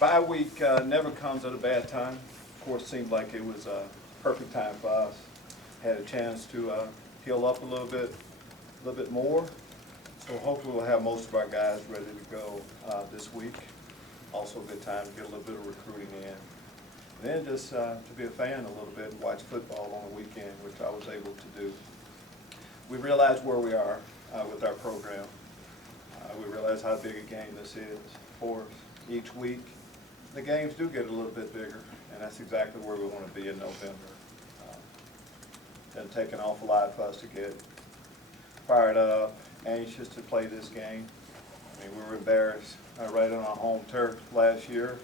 Bye week never comes at a bad time. Of course, seemed like it was a perfect time for us. Had a chance to heal up a little bit more. So hopefully we'll have most of our guys ready to go this week. Also a good time to get a little bit of recruiting in. And then just to be a fan a little bit and watch football on the weekend, which I was able to do. We realize where we are with our program. We realize how big a game this is for us each week. The games do get a little bit bigger, and that's exactly where we want to be in November. Doesn't take an awful lot for us to get fired up, anxious to play this game. I mean, we were embarrassed right on our home turf last year.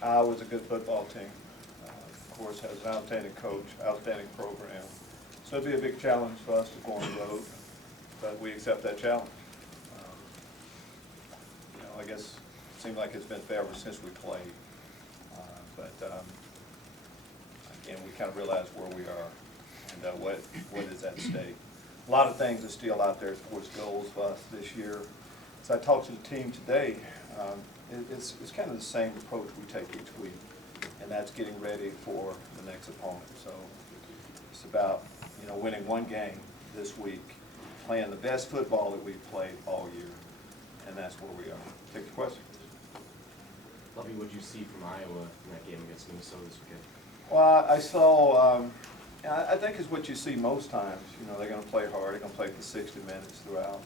Iowa's a good football team. Of course, has an outstanding coach, outstanding program. So it'd be a big challenge for us to go on the road, but we accept that challenge. I guess it seems like it's been forever since we played. Again, we kind of realize where we are and what is at stake. A lot of things are still out there towards goals for us this year. So I talked to the team today. It's kind of the same approach we take each week, and that's getting ready for the next opponent. So it's about winning one game this week, playing the best football that we've played all year, and that's where we are. Take the question. Lovie, what did you see from Iowa in that game against Minnesota this weekend? Well, I saw, I think it's what you see most times. They're going to play hard. They're going to play for 60 minutes throughout.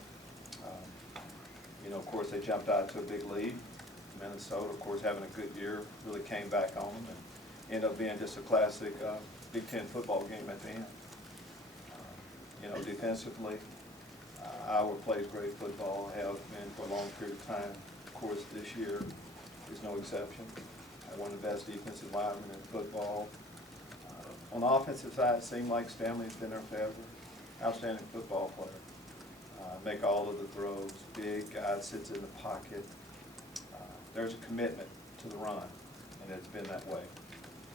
Of course, they jumped out to a big lead. Minnesota, of course, having a good year, really came back on them and ended up being just a classic Big Ten football game at the end. Defensively, Iowa plays great football, have been for a long period of time. Of course, this year is no exception. One of the best defensive linemen in football. On the offensive side, it seemed like Stanley's been there forever. Outstanding football player. Make all of the throws. Big guy, sits in the pocket. There's a commitment to the run, and it's been that way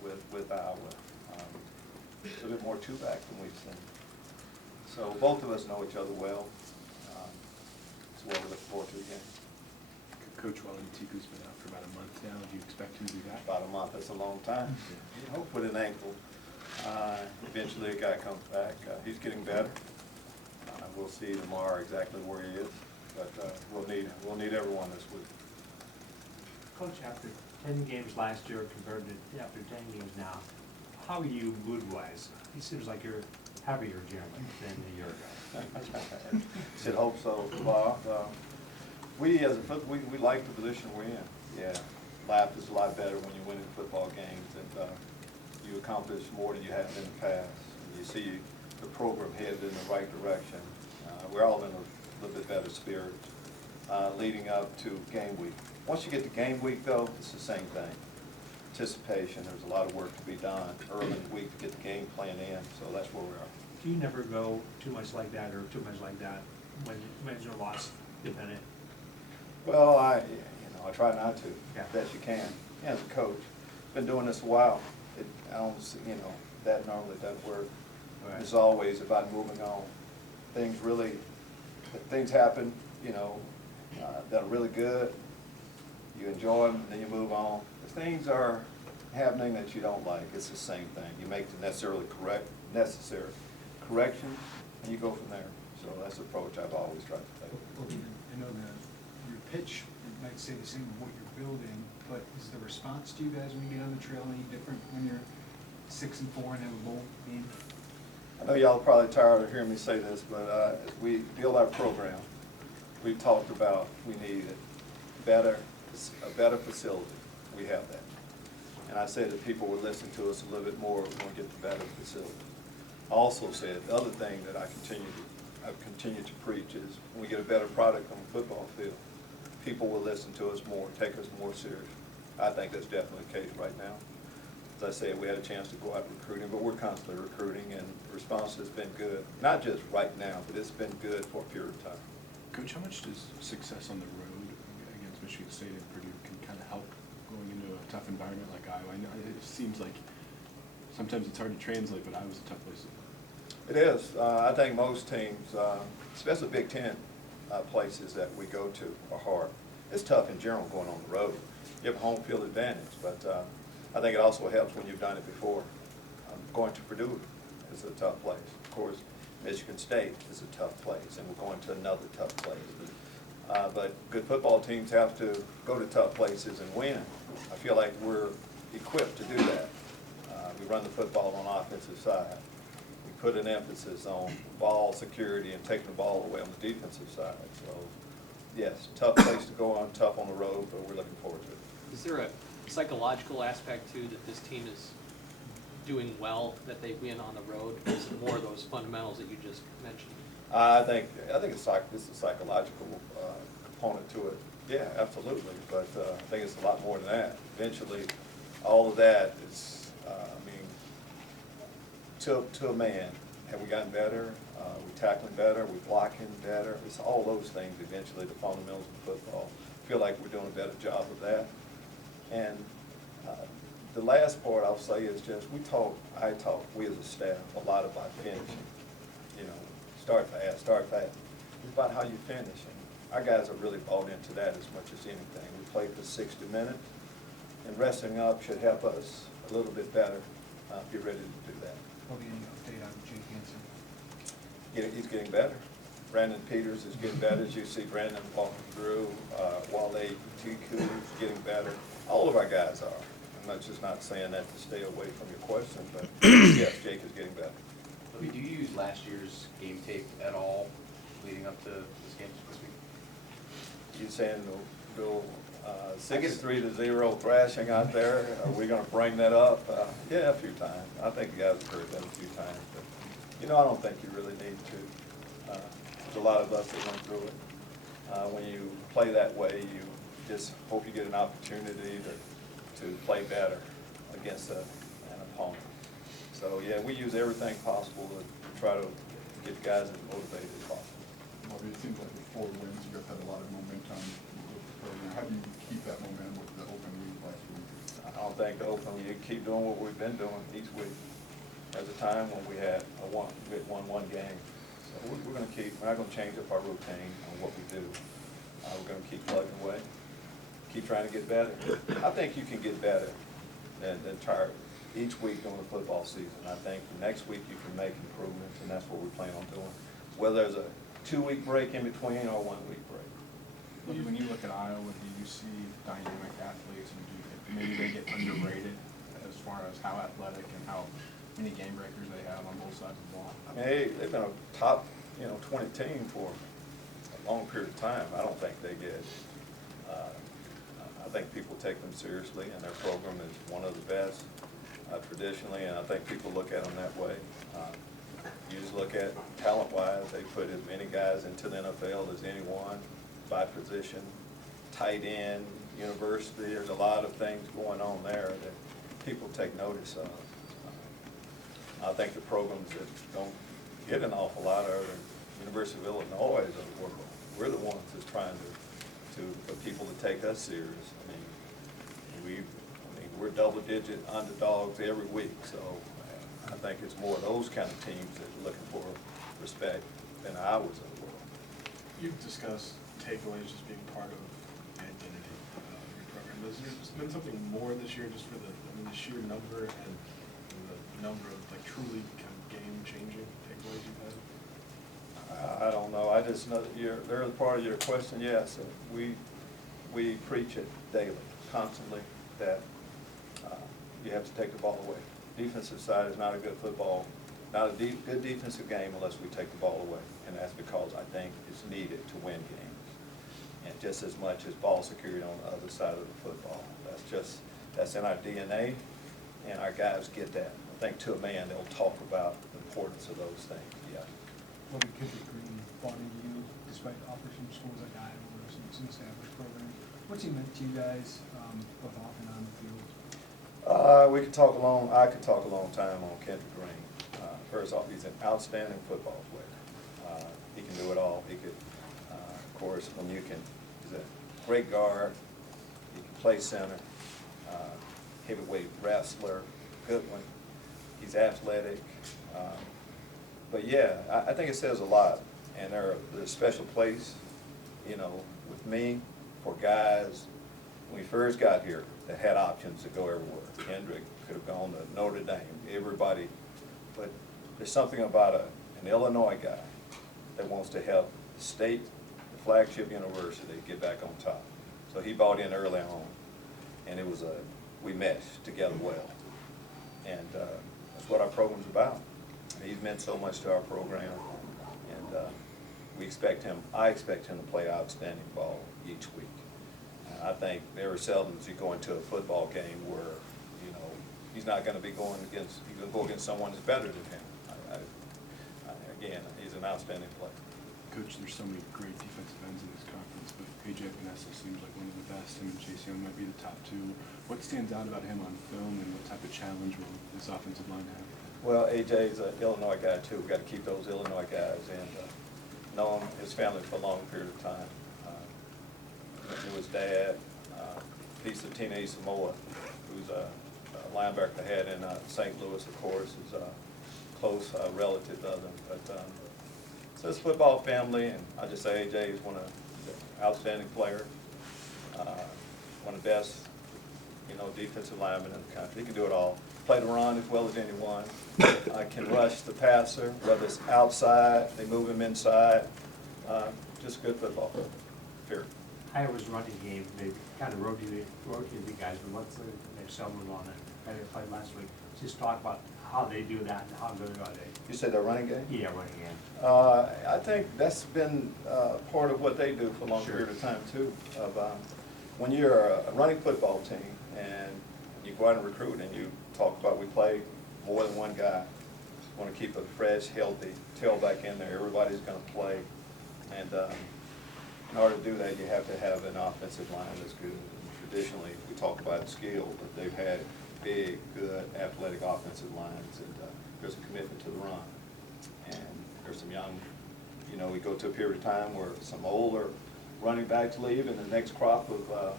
with Iowa. A little bit more two-back than we've seen. So both of us know each other well. So we'll look forward to the game. Coach Tiku's been out for about a month now. Do you expect him to be back? About a month, that's a long time. You hope with an ankle. Eventually a guy comes back. He's getting better. We'll see tomorrow exactly where he is, but we'll need everyone this week. Coach, after 10 games last year compared to after 10 games now, how are you mood-wise? It seems like you're happier generally than a year ago. Should hope so, Bob. We as a football, we like the position we're in. Yeah, life is a lot better when you win in football games, and you accomplish more than you have in the past. And you see the program headed in the right direction. We're all in a little bit better spirit leading up to game week. Once you get to game week, though, it's the same thing. Anticipation. There's a lot of work to be done early in the week to get the game plan in. So that's where we are. Do you never go too much like that or too much like that when wins or loss dependent? Well, I try not to, Yeah. best you can. As a coach, been doing this a while. I don't, that normally doesn't work. Right. It's always about moving on. Things happen, that are really good. You enjoy them, then you move on. If things are happening that you don't like, it's the same thing. You make the necessary correction, and you go from there. So that's the approach I've always tried to take. Well, I know that your pitch, it might say the same of what you're building, but is the response to you guys when you get on the trail any different when you're 6-4 and have a bowl game? I know y'all are probably tired of hearing me say this, but as we build our program, we've talked about we need a better facility. We have that. And I said if people would listen to us a little bit more, we're going to get the better facility. I also said the other thing that I've continued to preach is when we get a better product on the football field, people will listen to us more, take us more serious. I think that's definitely the case right now. As I said, we had a chance to go out recruiting, but we're constantly recruiting, and the response has been good. Not just right now, but it's been good for a period of time. Coach, how much does success on the road against Michigan State and Purdue can kind of help going into a tough environment like Iowa? I know it seems like sometimes it's hard to translate, but Iowa's a tough place to play. It is. I think most teams, especially Big Ten places that we go to, are hard. it's tough in general going on the road. You have a home field advantage, but I think it also helps when you've done it before. Going to Purdue is a tough place. Of course, Michigan State is a tough place, and we're going to another tough place. But good football teams have to go to tough places and win. I feel like we're equipped to do that. We run the football on the offensive side. We put an emphasis on ball security and taking the ball away on the defensive side. So, yes, tough place to go on, tough on the road, but we're looking forward to it. Is there a psychological aspect too, that this team is doing well, that they win on the road? Is it more of those fundamentals that you just mentioned? I think it's a psychological component to it. Yeah, absolutely. But I think it's a lot more than that. Eventually, all of that is, to a man, have we gotten better? We tackling better? We blocking better? It's all those things. Eventually, the fundamentals of football. I feel like we're doing a better job of that. And the last part I'll say is just we as a staff a lot about finishing. You know, start fast. It's about how you finish. And our guys have really bought into that as much as anything. We play for 60 minutes, and resting up should help us a little bit better get ready to do that. What do you update on Jake Hansen? He's getting better. Brandon Peters is getting better, as you see Brandon walking through. Wale Tiku is getting better. All of our guys are. I'm just not saying that to stay away from your question, but yes, Jake is getting better. Lovie, do you use last year's game tape at all leading up to this game this week? You saying go 63-0 thrashing out there? Are we going to bring that up? Yeah, a few times. I think you guys have heard that a few times, but I don't think you really need to. There's a lot of us that went through it. When you play that way, you just hope you get an opportunity to play better against an opponent. So yeah, we use everything possible to try to get the guys as motivated as possible. Well, it seems like with 4 wins, you guys had a lot of momentum with the program. How do you keep that momentum with the open week last week? I don't think the open, you keep doing what we've been doing each week. There's a time when we had won one game. So we're going to we're not going to change up our routine on what we do. We're going to keep plugging away, keep trying to get better. I think you can get better than tired each week during the football season. I think the next week you can make improvements, and that's what we plan on doing. Whether there's a 2-week break in between or a 1-week break. When you look at Iowa, do you see dynamic athletes, and do you think maybe they get underrated as far as how athletic and how many game breakers they have on both sides of the ball? I mean, they've been a top 20 team for a long period of time. I don't think they get. I think people take them seriously, and their program is one of the best traditionally, and I think people look at them that way. You just look at talent-wise, they put as many guys into the NFL as anyone by position, tight end, university. There's a lot of things going on there that people take notice of. I think the programs that don't get an awful lot are the University of Illinois of the world. We're the ones that's trying for people to take us serious. We're double-digit underdogs every week, so I think it's more those kind of teams that are looking for respect than Iowa's of the world. You've discussed takeaways as being part of identity of your program. Has there been something more this year, just for the sheer number and the number of truly kind of game-changing takeaways you've had? I don't know. I just know that they're part of your question. Yes, we preach it daily, constantly, that you have to take the ball away. Defensive side is not a good football, not a good defensive game unless we take the ball away, and that's because I think it's needed to win games, and just as much as ball security on the other side of the football. That's in our DNA, and our guys get that. I think to a man they'll talk about the importance of those things. Yeah. What did Kendrick Green bought into you, despite offers from schools like Iowa or some established programs? What's he meant to you guys, both off and on the field? I could talk a long time on Kendrick Green. First off, he's an outstanding football player. He can do it all. He could, of course, he's a great guard. He can play center. Heavyweight wrestler, good one. He's athletic. But yeah, I think it says a lot. And there's a special place, with me for guys, when we first got here, that had options to go everywhere. Kendrick could have gone to Notre Dame, everybody. But there's something about an Illinois guy that wants to help the state, the flagship university, get back on top. So he bought in early on, and it was we meshed together well. And that's what our program's about. He's meant so much to our program, and I expect him to play outstanding ball each week. I think very seldom does he go into a football game where, you know, he's not going to be going against, he's going to go against someone that's better than him. Again, he's an outstanding player. Coach, there's so many great defensive ends in this conference, but AJ Vanessa seems like one of the best. Him and Chase Young might be the top two. What stands out about him on film, and what type of challenge will this offensive line have? Well, AJ's an Illinois guy too. We've got to keep those Illinois guys, and known his family for a long period of time. Knew his dad, piece of teenage Samoa, who's a linebacker had in St. Louis, of course, is a close relative of them. But so it's a football family, and I just say AJ is one of the outstanding players, one of the best, you know, defensive linemen in the country. He can do it all. Play the run as well as anyone. Can rush the passer, whether it's outside, they move him inside. Just good football. Period. Iowa's running game, they kind of rotated you guys, but what's the next someone on it? I played last week. Just talk about how they do that and how good are they? You say the running game? Yeah, running game. I think that's been part of what they do for a long Sure. period of time too. When you're a running football team and you go out and recruit and you talk about we play more than one guy, want to keep a fresh, healthy tailback in there. Everybody's going to play, and in order to do that, you have to have an offensive line that's good. Traditionally, we talk about skill, but they've had big, good, athletic offensive lines, and there's a commitment to the run. And there's some young, you know, we go to a period of time where some older running backs leave, and the next crop of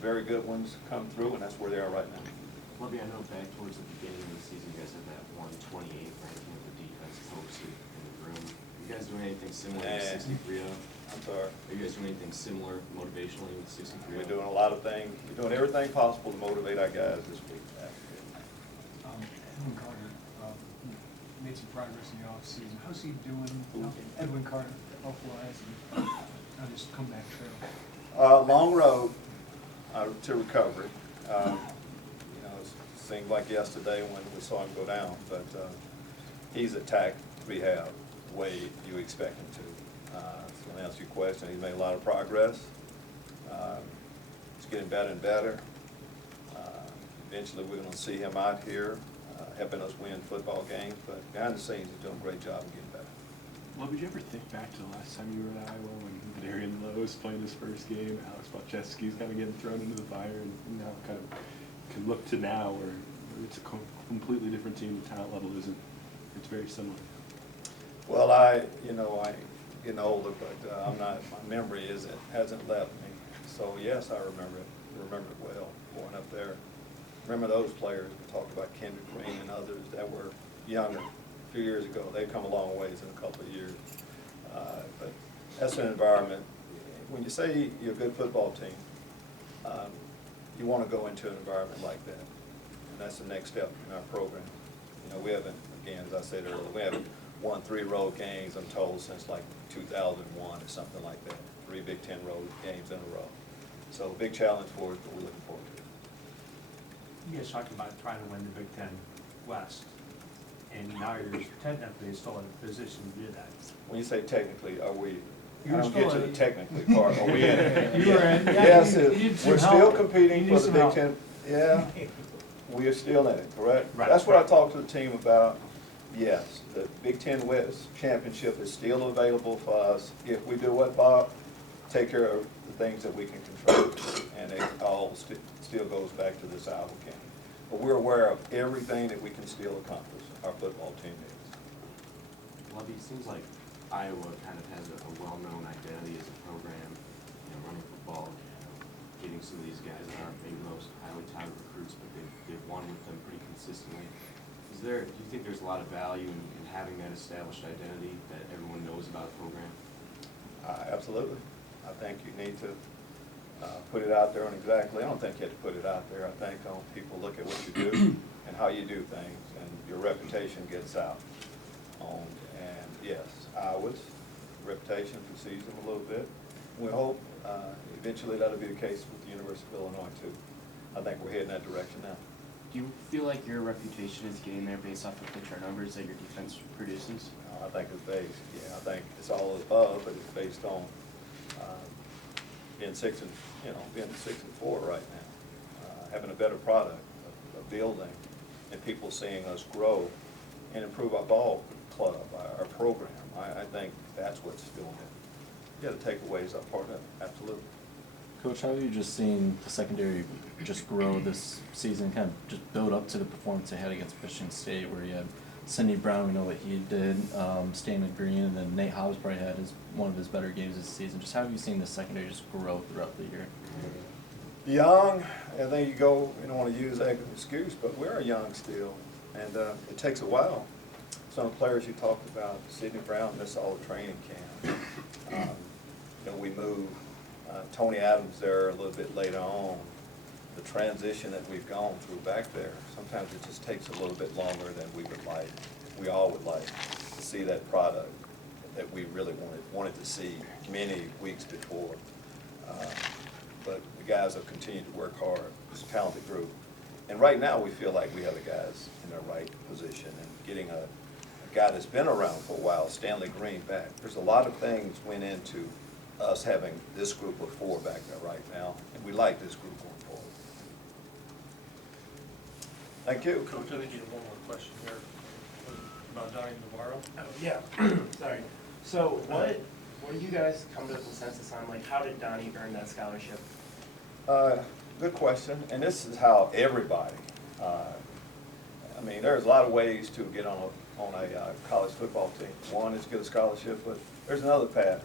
very good ones come through, and that's where they are right now. Lovie, I know back towards the beginning of the season, you guys had that 128 ranking of the defense posted in the room. Are you guys doing anything similar with 63? I'm sorry. Are you guys doing anything similar motivationally with 63? We're doing a lot of things. We're doing everything possible to motivate our guys this week. Edwin Carter, made some progress in the offseason. How's he doing? Edwin Carter, health-wise, and on his comeback trail? Long road to recovery. You know, it seemed like yesterday when we saw him go down, but he's attacked rehab the way you expect him to. To answer your question, he's made a lot of progress. He's getting better and better. Eventually, we're going to see him out here helping us win football games, but behind the scenes, he's doing a great job of getting better. Well, did you ever think back to the last time you were at Iowa when Darian Lowe was playing his first game, Alex Balcheski's kind of getting thrown into the fire, and now kind of can look to now where it's a completely different team, the talent level isn't, it's very similar. Well, you know, I getting older, but I'm not, my memory hasn't left me. So yes, I remember it well, going up there. Remember those players, we talked about Kendrick Green and others that were younger a few years ago. They've come a long ways in a couple of years. But that's an environment, when you say you're a good football team, you want to go into an environment like that. And that's the next step in our program. You know, we haven't, again, as I said earlier, we haven't won 3 road games, I'm told, since like 2001 or something like that. 3 Big Ten road games in a row. So big challenge for us, but we're looking forward to it. You guys talked about trying to win the Big Ten West, and now you're technically still in a position to do that. When you say technically, are we, I You're don't get to still the in- technically part, are we in it? You were in, yeah, Yes, you need some we're still help. competing You for need the some Big help. Ten, yeah, we are still in it, correct? Right. That's what I talked to the team about. Yes, the Big Ten West Championship is still available for us if we do what, Bob? Take care of the things that we can control, and it all still goes back to this Iowa game. But we're aware of everything that we can still accomplish, our football team is. Lovie, it seems like Iowa kind of has a well-known identity as a program, you know, running football, getting some of these guys that aren't maybe the most highly touted recruits, but they've won with them pretty consistently. Do you think there's a lot of value in having that established identity that everyone knows about the program? Absolutely. I think you need to put it out there on exactly, I don't think you have to put it out there. I think people look at what you do and how you do things, and your reputation gets out. And yes, Iowa's reputation precedes them a little bit. We hope eventually that'll be the case with the University of Illinois too. I think we're heading that direction now. Do you feel like your reputation is getting there based off of the turnovers that your defense produces? I think it's based, yeah, I think it's all above, but it's based on being 6-4 right now, having a better product, a building, and people seeing us grow and improve our ball club, our program. I think that's what's doing it. Yeah, the takeaways are part of it, absolutely. Coach, how have you just seen the secondary just grow this season, kind of just build up to the performance they had against Michigan State, where you had Sidney Brown, we know what he did, Stanley Green, and then Nate Hobbs probably had one of his better games this season. Just how have you seen the secondary just grow throughout the year? Young, I think you don't want to use that as an excuse, but we're young still, and it takes a while. Some of the players you talked about, Sidney Brown missed all the training camp. We moved Tony Adams there a little bit later on. The transition that we've gone through back there, sometimes it just takes a little bit longer than we would like. We all would like to see that product that we really wanted to see many weeks before. But the guys have continued to work hard. It's a talented group. And right now, we feel like we have the guys in the right position, and getting a guy that's been around for a while, Stanley Green, back. There's a lot of things went into us having this group of 4 back there right now, and we like this group going forward. Thank you. Coach, I think you have one more question here about Donnie Navarro. Oh, yeah, sorry. So what do you guys come to a consensus on? Like, how did Donnie earn that scholarship? Good question, and this is how everybody, I mean, there's a lot of ways to get on a college football team. One is get a scholarship, but there's another path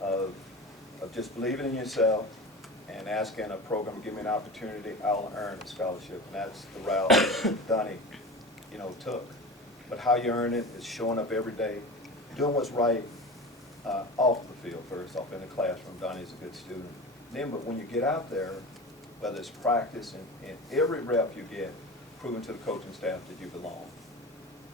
of just believing in yourself and asking a program to give me an opportunity, I'll earn a scholarship. And that's the route Donnie, took. But how you earn it is showing up every day, doing what's right off the field first, off in the classroom. Donnie's a good student. Then, but when you get out there, whether it's practice and every rep you get, proving to the coaching staff that you belong.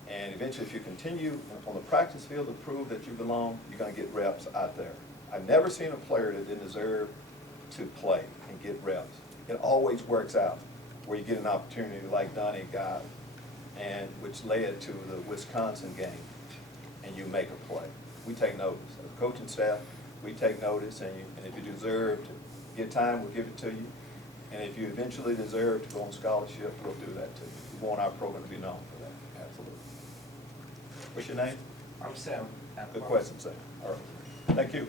And eventually, if you continue on the practice field to prove that you belong, you're going to get reps out there. I've never seen a player that didn't deserve to play and get reps. It always works out where you get an opportunity like Donnie got, and which led to the Wisconsin game, and you make a play. We take notice. As a coaching staff, we take notice, and if you deserve to get time, we'll give it to you. And if you eventually deserve to go on scholarship, we'll do that too. We want our program to be known for that, absolutely. What's your name? I'm Sam. Good question, Sam. All right. Thank you.